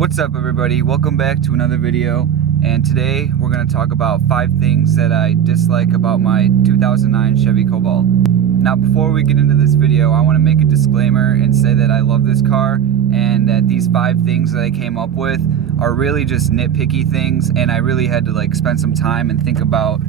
What's up everybody, welcome back to another video, and today we're going to talk about 5 things that I dislike about my 2009 Chevy Cobalt. Now before we get into this video, I want to make a disclaimer and say that I love this car and that these 5 things that I came up with are really just nitpicky things, and I really had to spend some time and think about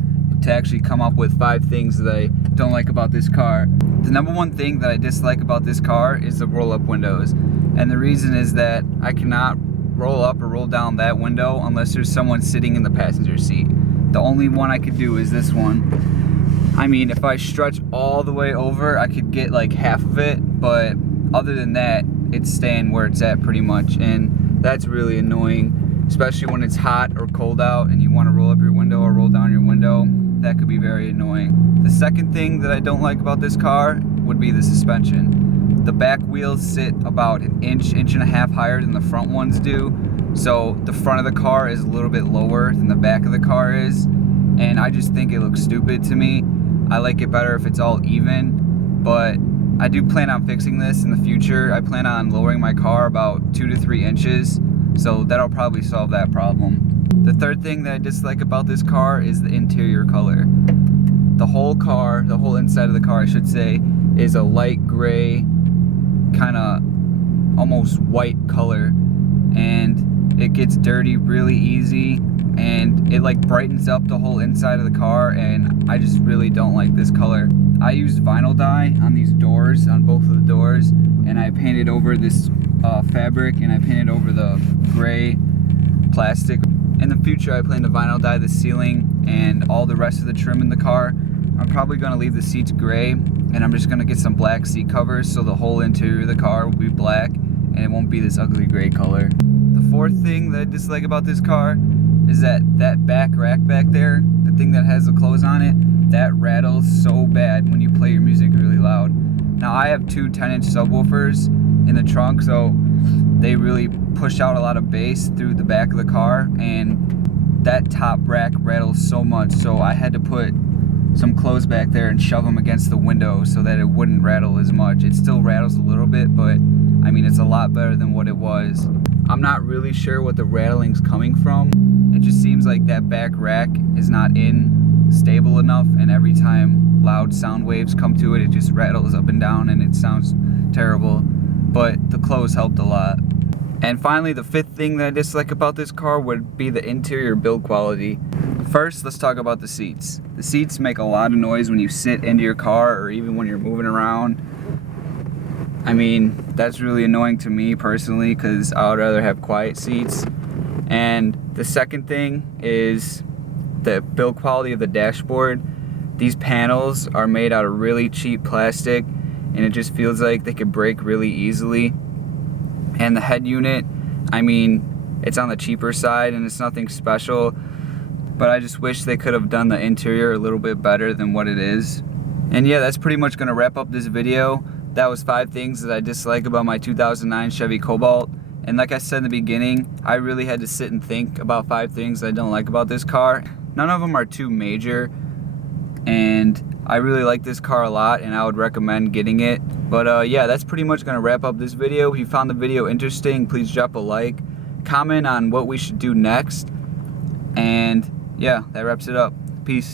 to actually come up with 5 things that I don't like about this car. The number one thing that I dislike about this car is the roll-up windows, and the reason is that I cannot roll up or roll down that window unless there's someone sitting in the passenger seat. The only one I could do is this one. I mean, if I stretch all the way over, I could get like half of it, but other than that, it's staying where it's at pretty much, and that's really annoying, especially when it's hot or cold out and you want to roll up your window or roll down your window. That could be very annoying. The second thing that I don't like about this car would be the suspension. The back wheels sit about an inch and a half higher than the front ones do, so the front of the car is a little bit lower than the back of the car is, and I just think it looks stupid to me. I like it better if it's all even, but I do plan on fixing this in the future. I plan on lowering my car about 2 to 3 inches, so that'll probably solve that problem. The third thing that I dislike about this car is the interior color. The whole car, the whole inside of the car I should say, is a light gray, kind of almost white color, and it gets dirty really easy, and it brightens up the whole inside of the car, and I just really don't like this color. I used vinyl dye on these doors, on both of the doors, and I painted over this fabric, and I painted over the gray plastic. In the future I plan to vinyl dye the ceiling and all the rest of the trim in the car. I'm probably going to leave the seats gray, and I'm just going to get some black seat covers so the whole interior of the car will be black and it won't be this ugly gray color. The fourth thing that I dislike about this car is that back rack back there, the thing that has the clothes on it, that rattles so bad when you play your music really loud. Now I have 2 10-inch subwoofers in the trunk, so they really push out a lot of bass through the back of the car, and that top rack rattles so much, so I had to put some clothes back there and shove them against the window so that it wouldn't rattle as much. It still rattles a little bit, but I mean, it's a lot better than what it was. I'm not really sure what the rattling's coming from. It just seems like that back rack is not stable enough, and every time loud sound waves come to it, it just rattles up and down and it sounds terrible. But the clothes helped a lot. And finally, the 5th thing that I dislike about this car would be the interior build quality. First, let's talk about the seats. The seats make a lot of noise when you sit into your car or even when you're moving around. I mean, that's really annoying to me personally because I would rather have quiet seats. And the second thing is the build quality of the dashboard. These panels are made out of really cheap plastic, and it just feels like they could break really easily. And the head unit, I mean, it's on the cheaper side and it's nothing special, but I just wish they could have done the interior a little bit better than what it is. And yeah, that's pretty much gonna wrap up this video. That was 5 things that I dislike about my 2009 Chevy Cobalt. And like I said in the beginning, I really had to sit and think about 5 things I don't like about this car. None of them are too major, and I really like this car a lot and I would recommend getting it. But yeah, that's pretty much gonna wrap up this video. If you found the video interesting, please drop a like, comment on what we should do next, and yeah, that wraps it up. Peace.